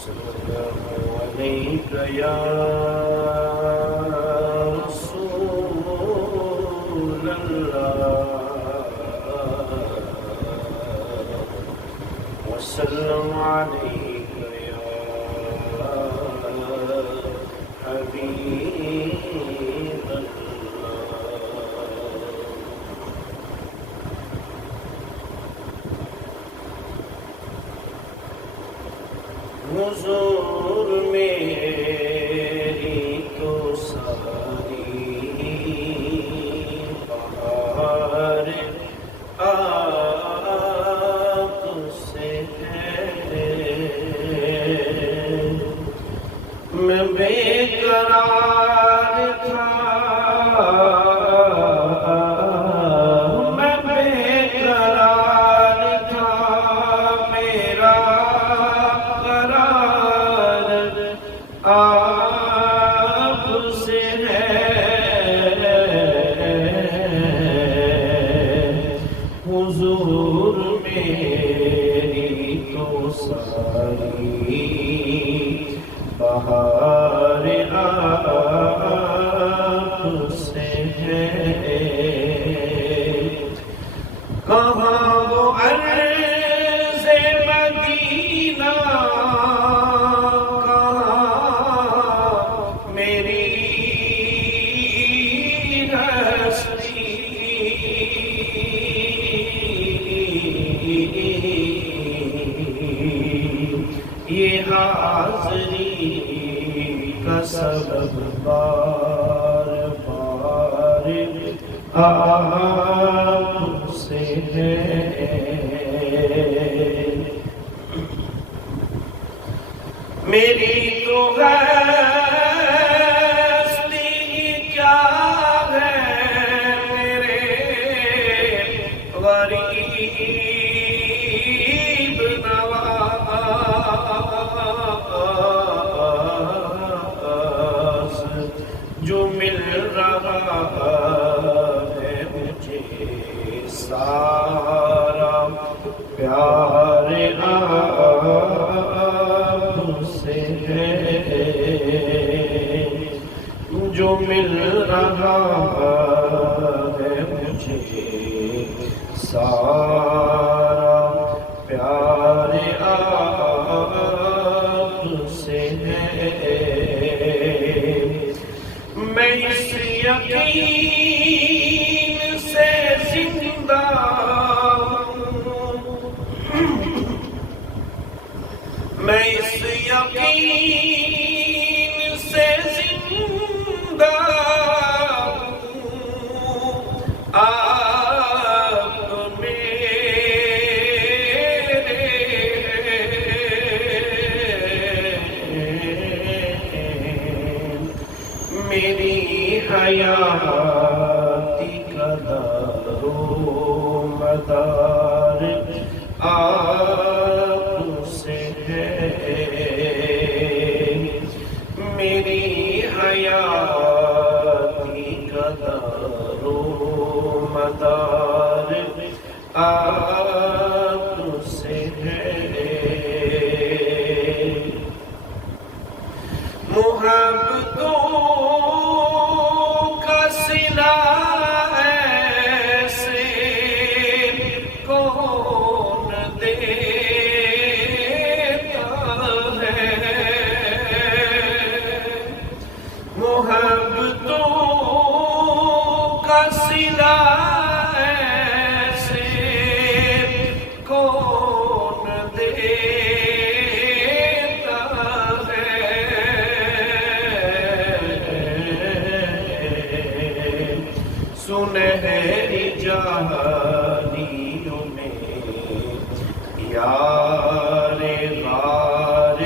السلام عليك يا رسول الله وسلم عليك يا حبيب حضور میری تو ساری بہار آپ سے ہے میں بے قرار تھا آپ سے ہے حضور میری تو ساری بہار آپ سے ہے کہاں وہ عرض مدینہ یہ حاضری کا سبب بار بار آپ سے ہے میری تو ہستی کیا ہے میرے غریب نواز جو مل رہا ہے مجھے سارا پیار آپ سے ہے جو مل رہا ہے مجھے سارا پیار آپ سے ہے میں اس یقین سے زندہ میں اس یقین سے زندہ آپ میری حیاتی کا دار و مدار آپ سے ہے میری حیاتی کا دار و مدار آپ سے ہے محبتوں کا صلہ ایسے کون دیتا ہے محبتوں کا صلہ ایسے کون دیتا ہے سنہری جہانیوں میں یار غار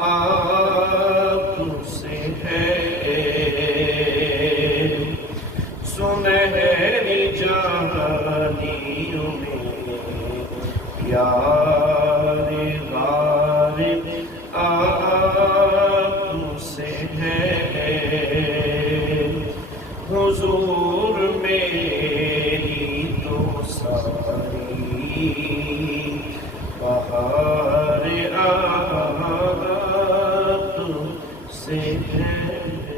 آپ سے ہے سنہری جہانیوں میں یار غار آپ سے ہے حضور میری تو سے ہے